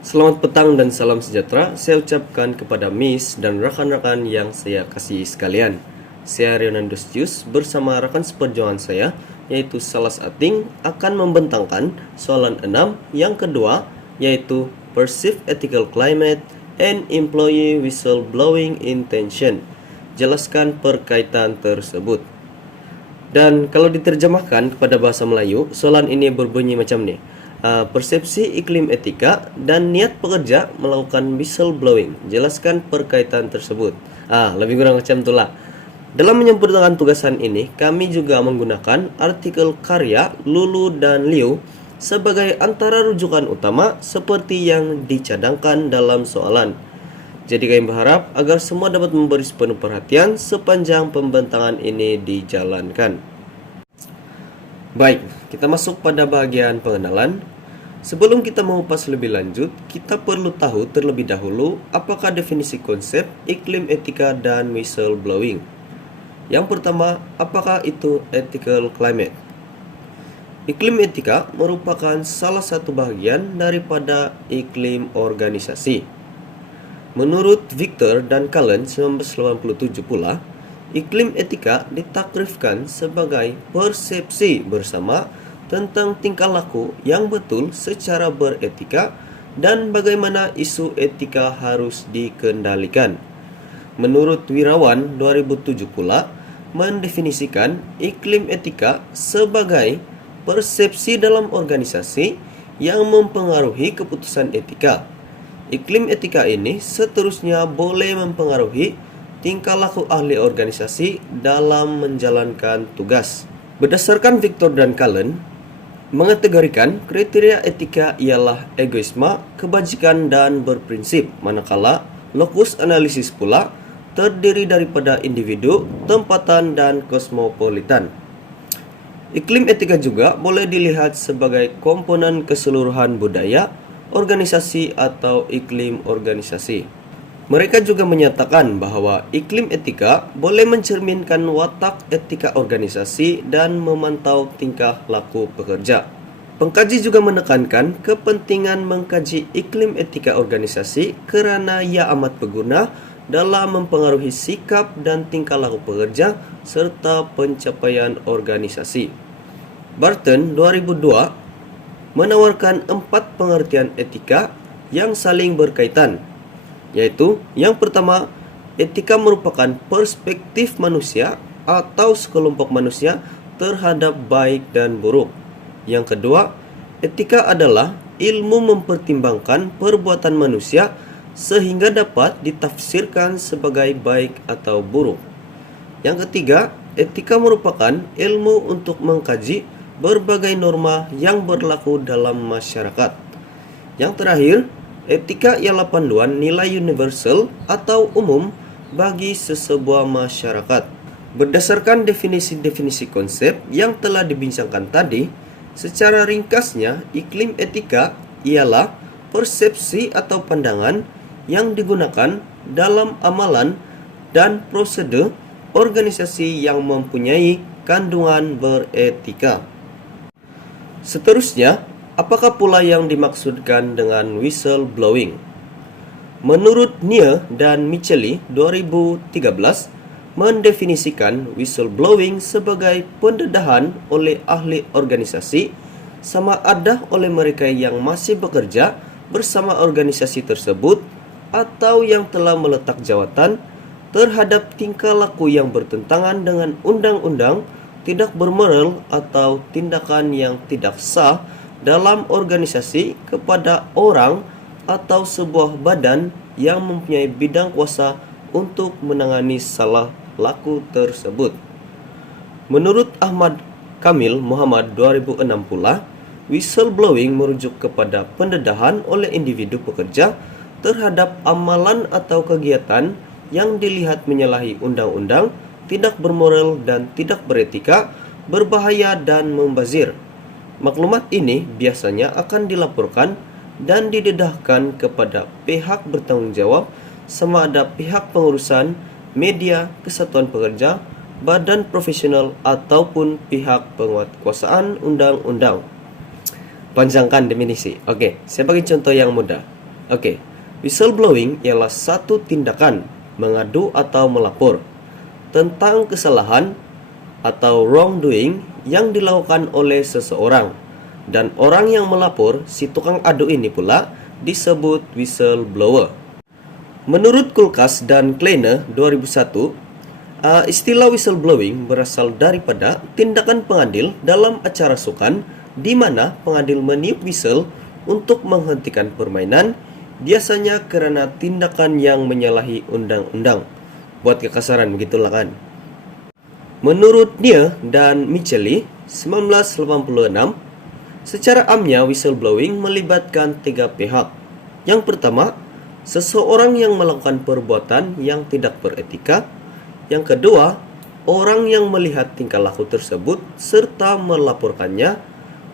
Selamat petang dan salam sejahtera saya ucapkan kepada Miss dan rekan-rekan yang saya kasihi sekalian. Saya Rionandus bersama rekan seperjuangan saya, yaitu Salas Ating, akan membentangkan soalan 6 yang kedua, yaitu Perceived Ethical Climate and Employee Whistleblowing Intention. Jelaskan perkaitan tersebut. Dan kalau diterjemahkan kepada bahasa Melayu, soalan ini berbunyi macam ni. Persepsi iklim etika dan niat pekerja melakukan whistleblowing. Jelaskan perkaitan tersebut. Lebih kurang macam itulah. Dalam menyempurnakan tugasan ini, kami juga menggunakan artikel karya Lulu dan Liu sebagai antara rujukan utama seperti yang dicadangkan dalam soalan. Jadi kami berharap agar semua dapat memberi sepenuh perhatian sepanjang pembentangan ini dijalankan. Baik, kita masuk pada bagian pengenalan. Sebelum kita mengupas lebih lanjut, kita perlu tahu terlebih dahulu apakah definisi konsep iklim etika dan whistleblowing. Yang pertama, apakah itu ethical climate? Iklim etika merupakan salah satu bagian daripada iklim organisasi. Menurut Victor dan Cullen 1987 pula, iklim etika ditakrifkan sebagai persepsi bersama tentang tingkah laku yang betul secara beretika dan bagaimana isu etika harus dikendalikan. Menurut Wirawan 2007 pula, mendefinisikan iklim etika sebagai persepsi dalam organisasi yang mempengaruhi keputusan etika. Iklim etika ini seterusnya boleh mempengaruhi tingkah laku ahli organisasi dalam menjalankan tugas. Berdasarkan Victor dan Cullen, mengategorikan kriteria etika ialah egoisme, kebajikan, dan berprinsip, manakala lokus analisis pula terdiri daripada individu, tempatan, dan kosmopolitan. Iklim etika juga boleh dilihat sebagai komponen keseluruhan budaya, organisasi, atau iklim organisasi. Mereka juga menyatakan bahwa iklim etika boleh mencerminkan watak etika organisasi dan memantau tingkah laku pekerja. Pengkaji juga menekankan kepentingan mengkaji iklim etika organisasi kerana ia amat berguna dalam mempengaruhi sikap dan tingkah laku pekerja serta pencapaian organisasi. Barton 2002 menawarkan 4 pengertian etika yang saling berkaitan, yaitu yang pertama, etika merupakan perspektif manusia atau sekelompok manusia terhadap baik dan buruk. Yang kedua, etika adalah ilmu mempertimbangkan perbuatan manusia sehingga dapat ditafsirkan sebagai baik atau buruk. Yang ketiga, etika merupakan ilmu untuk mengkaji berbagai norma yang berlaku dalam masyarakat. Yang terakhir, etika ialah panduan nilai universal atau umum bagi sesebuah masyarakat. Berdasarkan definisi-definisi konsep yang telah dibincangkan tadi, secara ringkasnya iklim etika ialah persepsi atau pandangan yang digunakan dalam amalan dan prosedur organisasi yang mempunyai kandungan beretika. Seterusnya, apakah pula yang dimaksudkan dengan whistleblowing? Menurut Neer dan Micheli 2013 mendefinisikan whistleblowing sebagai pendedahan oleh ahli organisasi sama ada oleh mereka yang masih bekerja bersama organisasi tersebut atau yang telah meletak jawatan terhadap tingkah laku yang bertentangan dengan undang-undang, tidak bermoral atau tindakan yang tidak sah dalam organisasi kepada orang atau sebuah badan yang mempunyai bidang kuasa untuk menangani salah laku tersebut. Menurut Ahmad Kamil Muhammad 2006 pula, whistleblowing merujuk kepada pendedahan oleh individu pekerja terhadap amalan atau kegiatan yang dilihat menyalahi undang-undang, tidak bermoral dan tidak beretika, berbahaya dan membazir. Maklumat ini biasanya akan dilaporkan dan didedahkan kepada pihak bertanggung jawab sama ada pihak pengurusan, media, kesatuan pekerja, badan profesional ataupun pihak penguatkuasaan undang-undang. Panjangkan definisi. Oke, saya bagi contoh yang mudah. Oke, whistleblowing ialah satu tindakan mengadu atau melapor tentang kesalahan atau wrongdoing yang dilakukan oleh seseorang, dan orang yang melapor, si tukang adu ini pula, disebut whistleblower. Menurut Kulkas dan Kleiner 2001, istilah whistleblowing berasal daripada tindakan pengadil dalam acara sukan di mana pengadil meniup whistle untuk menghentikan permainan, biasanya karena tindakan yang menyalahi undang-undang. Buat kekasaran begitulah kan. Menurut Nia dan Micheli 1986, secara amnya whistleblowing melibatkan 3 pihak. Yang pertama, seseorang yang melakukan perbuatan yang tidak beretika. Yang kedua, orang yang melihat tingkah laku tersebut serta melaporkannya.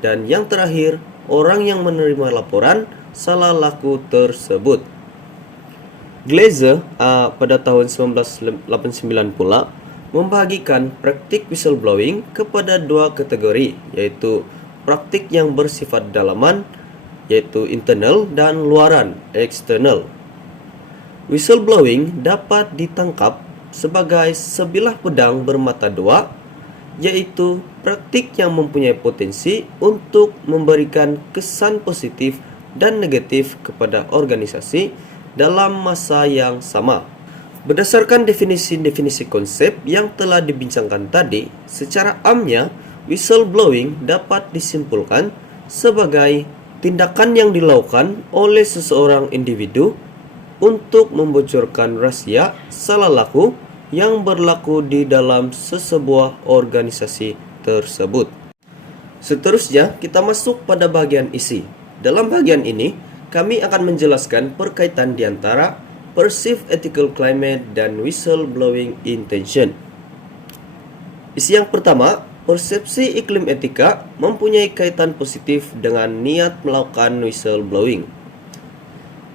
Dan yang terakhir, orang yang menerima laporan salah laku tersebut. Glazer pada tahun 1989 pula membagikan praktik whistleblowing kepada 2 kategori, yaitu praktik yang bersifat dalaman, yaitu internal, dan luaran, external. Whistleblowing dapat ditangkap sebagai sebilah pedang bermata dua, yaitu praktik yang mempunyai potensi untuk memberikan kesan positif dan negatif kepada organisasi dalam masa yang sama. Berdasarkan definisi-definisi konsep yang telah dibincangkan tadi, secara amnya, whistleblowing dapat disimpulkan sebagai tindakan yang dilakukan oleh seseorang individu untuk membocorkan rahasia salah laku yang berlaku di dalam sesebuah organisasi tersebut. Seterusnya, kita masuk pada bagian isi. Dalam bagian ini, kami akan menjelaskan perkaitan di antara perceived ethical climate dan whistleblowing intention. Isi yang pertama, persepsi iklim etika mempunyai kaitan positif dengan niat melakukan whistleblowing.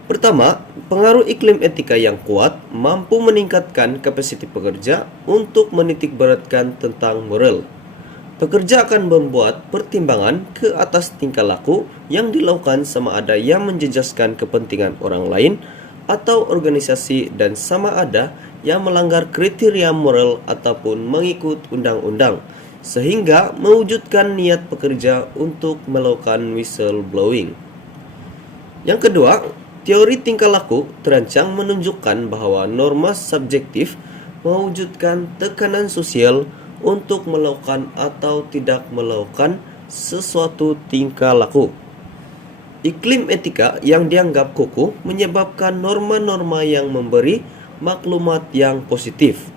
Pertama, pengaruh iklim etika yang kuat mampu meningkatkan kapasiti pekerja untuk menitikberatkan tentang moral. Pekerja akan membuat pertimbangan ke atas tingkah laku yang dilakukan sama ada yang menjejaskan kepentingan orang lain atau organisasi dan sama ada yang melanggar kriteria moral ataupun mengikut undang-undang, sehingga mewujudkan niat pekerja untuk melakukan whistleblowing. Yang kedua, teori tingkah laku terancang menunjukkan bahwa norma subjektif mewujudkan tekanan sosial untuk melakukan atau tidak melakukan sesuatu tingkah laku. Iklim etika yang dianggap kukuh menyebabkan norma-norma yang memberi maklumat yang positif.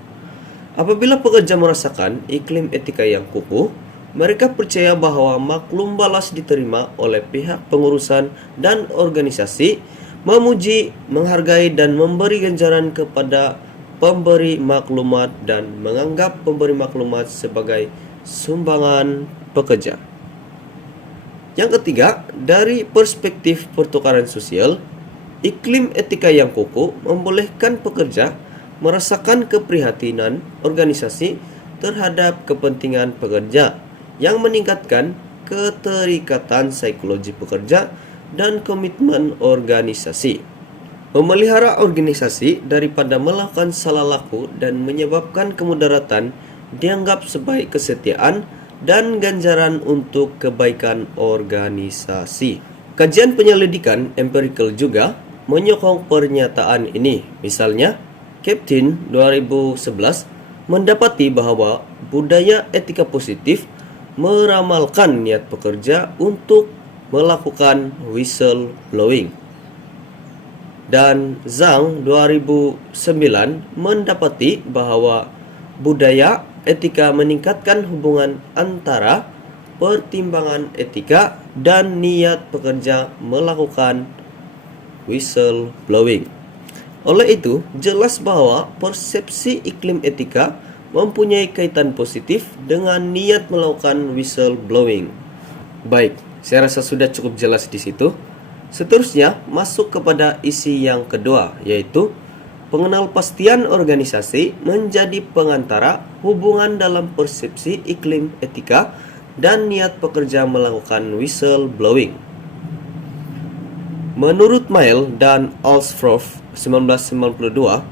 Apabila pekerja merasakan iklim etika yang kukuh, mereka percaya bahwa maklum balas diterima oleh pihak pengurusan dan organisasi, memuji, menghargai, dan memberi ganjaran kepada pemberi maklumat dan menganggap pemberi maklumat sebagai sumbangan pekerja. Yang ketiga, dari perspektif pertukaran sosial, iklim etika yang kukuh membolehkan pekerja merasakan keprihatinan organisasi terhadap kepentingan pekerja yang meningkatkan keterikatan psikologi pekerja dan komitmen organisasi. Memelihara organisasi daripada melakukan salah laku dan menyebabkan kemudaratan dianggap sebagai kesetiaan dan ganjaran untuk kebaikan organisasi. Kajian penyelidikan empirical juga menyokong pernyataan ini. Misalnya, Captain 2011 mendapati bahwa budaya etika positif meramalkan niat pekerja untuk melakukan whistleblowing. Dan Zhang 2009 mendapati bahwa budaya etika meningkatkan hubungan antara pertimbangan etika dan niat pekerja melakukan whistleblowing. Oleh itu, jelas bahwa persepsi iklim etika mempunyai kaitan positif dengan niat melakukan whistleblowing. Baik, saya rasa sudah cukup jelas di situ. Seterusnya, masuk kepada isi yang kedua, yaitu pengenalpastian organisasi menjadi pengantara hubungan dalam persepsi iklim etika dan niat pekerja melakukan whistleblowing. Menurut Mail dan Alsfroth 1992,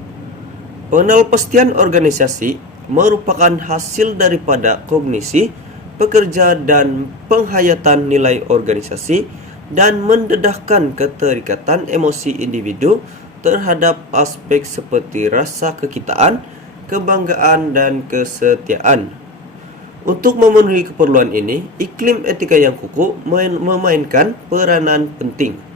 penelpestian organisasi merupakan hasil daripada kognisi, pekerja dan penghayatan nilai organisasi dan mendedahkan keterikatan emosi individu terhadap aspek seperti rasa kekitaan, kebanggaan, dan kesetiaan. Untuk memenuhi keperluan ini, iklim etika yang kukuh memainkan peranan penting.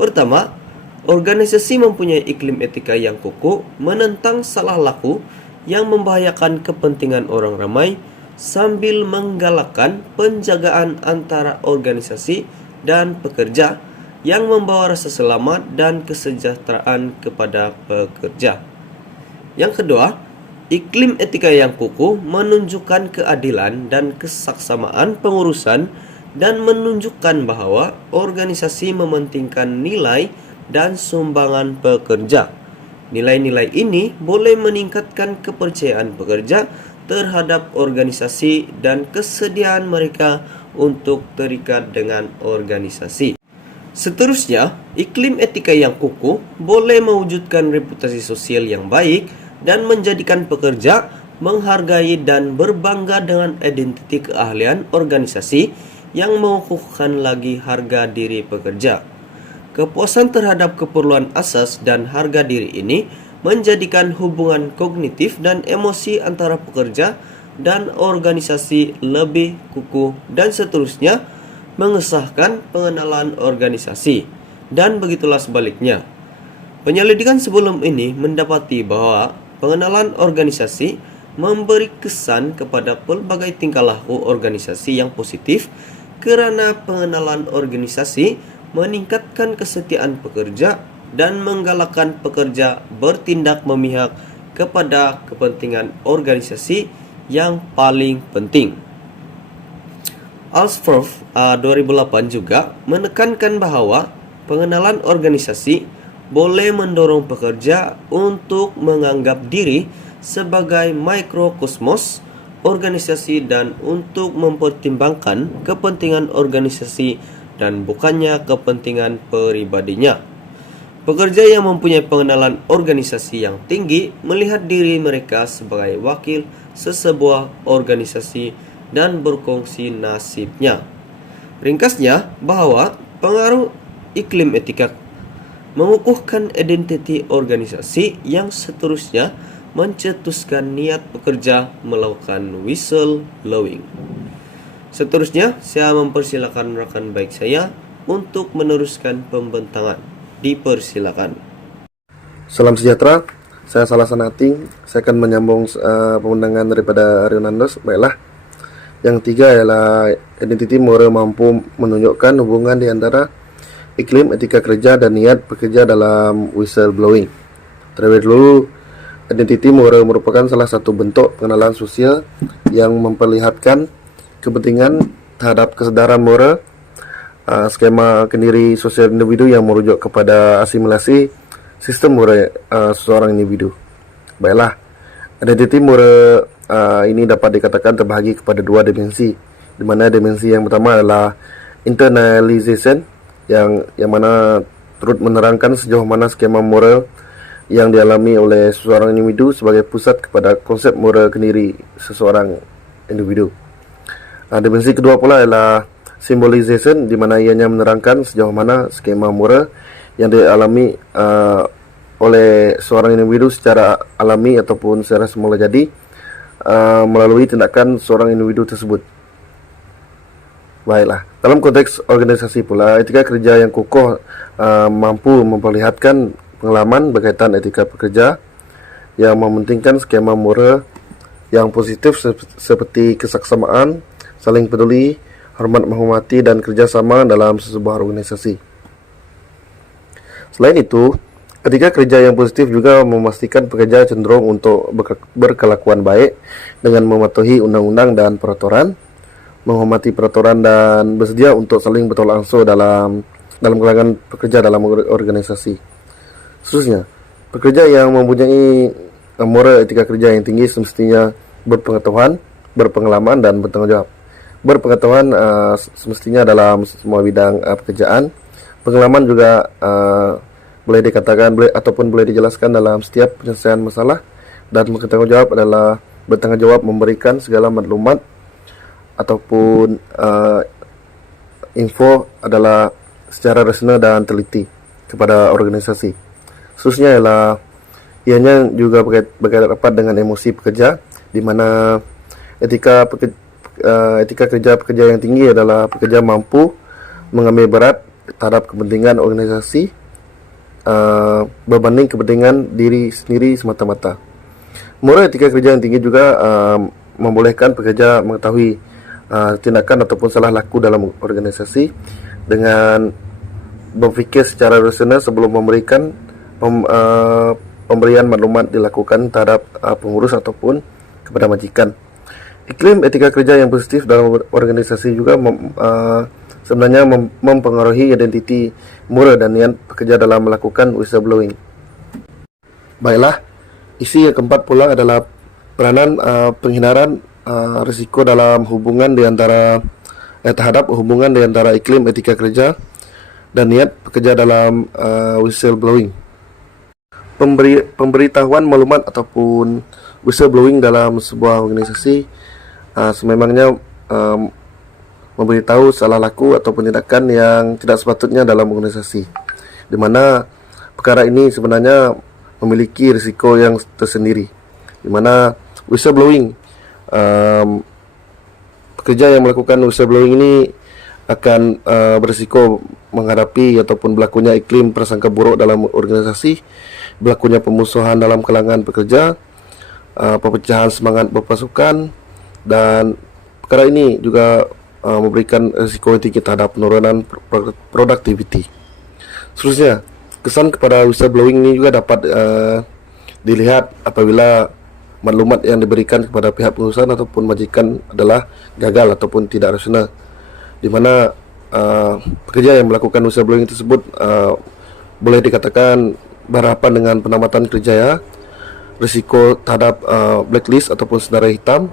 Pertama, organisasi mempunyai iklim etika yang kukuh menentang salah laku yang membahayakan kepentingan orang ramai sambil menggalakkan penjagaan antara organisasi dan pekerja yang membawa rasa selamat dan kesejahteraan kepada pekerja. Yang kedua, iklim etika yang kukuh menunjukkan keadilan dan kesaksamaan pengurusan dan menunjukkan bahwa organisasi mementingkan nilai dan sumbangan pekerja. Nilai-nilai ini boleh meningkatkan kepercayaan pekerja terhadap organisasi dan kesediaan mereka untuk terikat dengan organisasi. Seterusnya, iklim etika yang kukuh boleh mewujudkan reputasi sosial yang baik dan menjadikan pekerja menghargai dan berbangga dengan identiti keahlian organisasi yang mengukuhkan lagi harga diri pekerja. Kepuasan terhadap keperluan asas dan harga diri ini menjadikan hubungan kognitif dan emosi antara pekerja dan organisasi lebih kukuh, dan seterusnya mengesahkan pengenalan organisasi. Dan begitulah sebaliknya. Penyelidikan sebelum ini mendapati bahwa pengenalan organisasi memberi kesan kepada pelbagai tingkah laku organisasi yang positif, kerana pengenalan organisasi meningkatkan kesetiaan pekerja dan menggalakkan pekerja bertindak memihak kepada kepentingan organisasi yang paling penting. Alsfroth 2008 juga menekankan bahwa pengenalan organisasi boleh mendorong pekerja untuk menganggap diri sebagai mikrokosmos organisasi dan untuk mempertimbangkan kepentingan organisasi dan bukannya kepentingan pribadinya. Pekerja yang mempunyai pengenalan organisasi yang tinggi melihat diri mereka sebagai wakil sesebuah organisasi dan berkongsi nasibnya. Ringkasnya, bahwa pengaruh iklim etika mengukuhkan identiti organisasi yang seterusnya mencetuskan niat pekerja melakukan whistleblowing. Seterusnya, saya mempersilakan rekan baik saya untuk meneruskan pembentangan. Dipersilakan. Salam sejahtera, saya Salasan Ating. Saya akan menyambung pembentangan daripada Rionandos. Baiklah, yang tiga ialah identiti moral mampu menunjukkan hubungan di antara iklim etika kerja dan niat pekerja dalam whistleblowing. Terlebih dulu, identiti moral merupakan salah satu bentuk pengenalan sosial yang memperlihatkan kepentingan terhadap kesedaran moral, skema kendiri sosial individu yang merujuk kepada asimilasi sistem moral seseorang individu. Baiklah, identiti moral ini dapat dikatakan terbahagi kepada dua dimensi, di mana dimensi yang pertama adalah internalization, yang mana turut menerangkan sejauh mana skema moral yang dialami oleh seseorang individu sebagai pusat kepada konsep moral kendiri seseorang individu. Dimensi kedua pula adalah symbolization, di mana ianya menerangkan sejauh mana skema moral yang dialami oleh seorang individu secara alami ataupun secara semula jadi melalui tindakan seorang individu tersebut. Baiklah, dalam konteks organisasi pula, etika kerja yang kukuh mampu memperlihatkan pengalaman berkaitan etika pekerja yang mementingkan skema moral yang positif seperti kesaksamaan, saling peduli, hormat menghormati, dan kerjasama dalam sebuah organisasi. Selain itu, etika kerja yang positif juga memastikan pekerja cenderung untuk berkelakuan baik dengan mematuhi undang-undang dan peraturan, menghormati peraturan, dan bersedia untuk saling bertolak ansur dalam kalangan pekerja dalam organisasi. Seterusnya, pekerja yang mempunyai moral etika kerja yang tinggi semestinya berpengetahuan, berpengalaman, dan bertanggung jawab. Berpengetahuan semestinya dalam semua bidang pekerjaan, Pengalaman juga boleh dikatakan ataupun boleh dijelaskan dalam setiap penyelesaian masalah, dan bertanggung jawab adalah bertanggung jawab memberikan segala maklumat ataupun info adalah secara rasional dan teliti kepada organisasi. Khususnya ialah ianya juga berkaitan rapat dengan emosi pekerja, di mana etika kerja pekerja yang tinggi adalah pekerja mampu mengambil berat terhadap kepentingan organisasi berbanding kepentingan diri sendiri semata-mata. Moral etika kerja yang tinggi juga membolehkan pekerja mengetahui tindakan ataupun salah laku dalam organisasi dengan berfikir secara rasional sebelum memberikan pemberian maklumat dilakukan terhadap pengurus ataupun kepada majikan. Iklim etika kerja yang positif dalam organisasi juga sebenarnya mempengaruhi identiti moral dan niat pekerja dalam melakukan whistleblowing. Baiklah, isi yang keempat pula adalah peranan penghindaran risiko dalam hubungan di antara terhadap hubungan di antara iklim etika kerja dan niat pekerja dalam whistleblowing. Pemberitahuan maklumat ataupun whistleblowing dalam sebuah organisasi sememangnya memberitahu salah laku ataupun tindakan yang tidak sepatutnya dalam organisasi, di mana perkara ini sebenarnya memiliki risiko yang tersendiri, di mana whistleblowing pekerja yang melakukan whistleblowing ini akan berisiko menghadapi ataupun berlakunya iklim prasangka buruk dalam organisasi, berlakunya pemusuhan dalam kalangan pekerja, perpecahan semangat berpasukan, dan perkara ini juga memberikan risiko yang tinggi terhadap penurunan produktiviti. Seterusnya, kesan kepada whistleblowing ini juga dapat dilihat apabila maklumat yang diberikan kepada pihak pengurusan ataupun majikan adalah gagal ataupun tidak rasional, di mana pekerja yang melakukan whistleblowing tersebut boleh dikatakan berhadapan dengan penamatan kerja, risiko terhadap blacklist ataupun senarai hitam,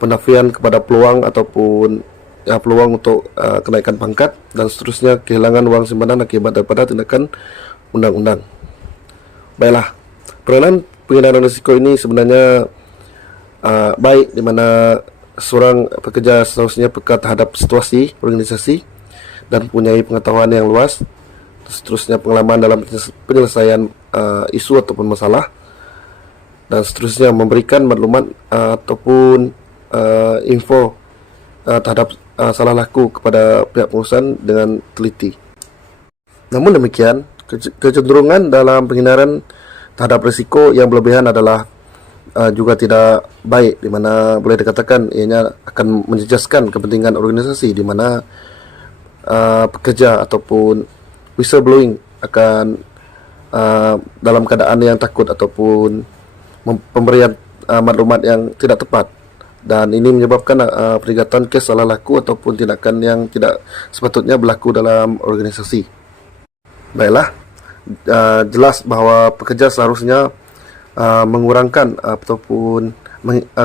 penafian kepada peluang ataupun peluang untuk kenaikan pangkat, dan seterusnya kehilangan uang simpanan akibat daripada tindakan undang-undang. Baiklah, peranan penghindaran risiko ini sebenarnya baik, di mana seorang pekerja seharusnya peka terhadap situasi organisasi dan mempunyai pengetahuan yang luas, seterusnya pengalaman dalam penyelesaian isu ataupun masalah, dan seterusnya memberikan maklumat ataupun info terhadap salah laku kepada pihak pengurusan dengan teliti. Namun demikian, kecenderungan dalam penghindaran terhadap risiko yang berlebihan adalah juga tidak baik, di mana boleh dikatakan ianya akan menjejaskan kepentingan organisasi, di mana pekerja ataupun whistleblowing akan dalam keadaan yang takut ataupun pemberian maklumat yang tidak tepat, dan ini menyebabkan peringatan kes salah laku ataupun tindakan yang tidak sepatutnya berlaku dalam organisasi. Baiklah, jelas bahawa pekerja seharusnya mengurangkan ataupun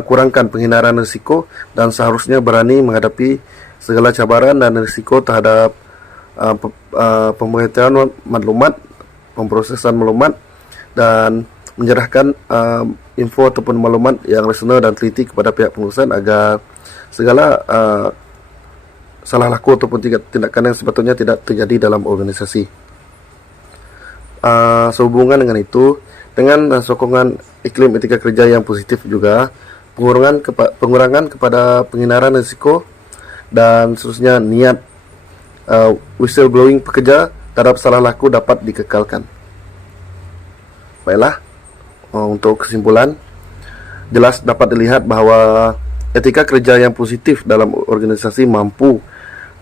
kurangkan penghindaran risiko, dan seharusnya berani menghadapi segala cabaran dan risiko terhadap pemberitahuan maklumat, pemprosesan maklumat, dan menyerahkan info ataupun maklumat yang rasional dan teliti kepada pihak pengurusan agar segala salah laku ataupun tindakan yang sepatutnya tidak terjadi dalam organisasi. Sehubungan dengan itu, dengan sokongan iklim etika kerja yang positif juga, pengurangan kepada penghindaran risiko, dan seterusnya niat whistleblowing pekerja terhadap salah laku dapat dikekalkan. Baiklah, untuk kesimpulan, jelas dapat dilihat bahawa etika kerja yang positif dalam organisasi mampu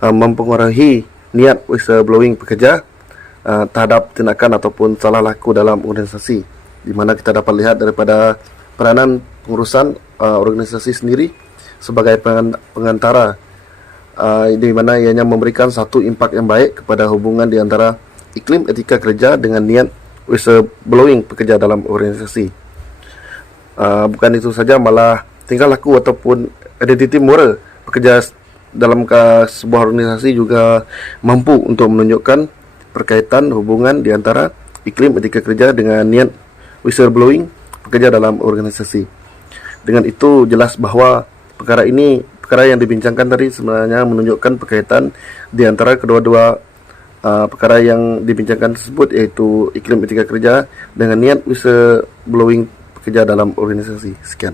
mempengaruhi niat whistleblowing pekerja terhadap tindakan ataupun salah laku dalam organisasi, di mana kita dapat lihat daripada peranan pengurusan organisasi sendiri sebagai pengantara, di mana ianya memberikan satu impak yang baik kepada hubungan di antara iklim etika kerja dengan niat whistleblowing pekerja dalam organisasi. Bukan itu saja, malah tingkah laku ataupun identiti moral pekerja dalam sebuah organisasi juga mampu untuk menunjukkan berkaitan hubungan di antara iklim etika kerja dengan niat whistleblowing pekerja dalam organisasi. Dengan itu jelas bahwa perkara yang dibincangkan tadi sebenarnya menunjukkan berkaitan di antara kedua-dua perkara yang dibincangkan tersebut, yaitu iklim etika kerja dengan niat whistleblowing pekerja dalam organisasi. Sekian.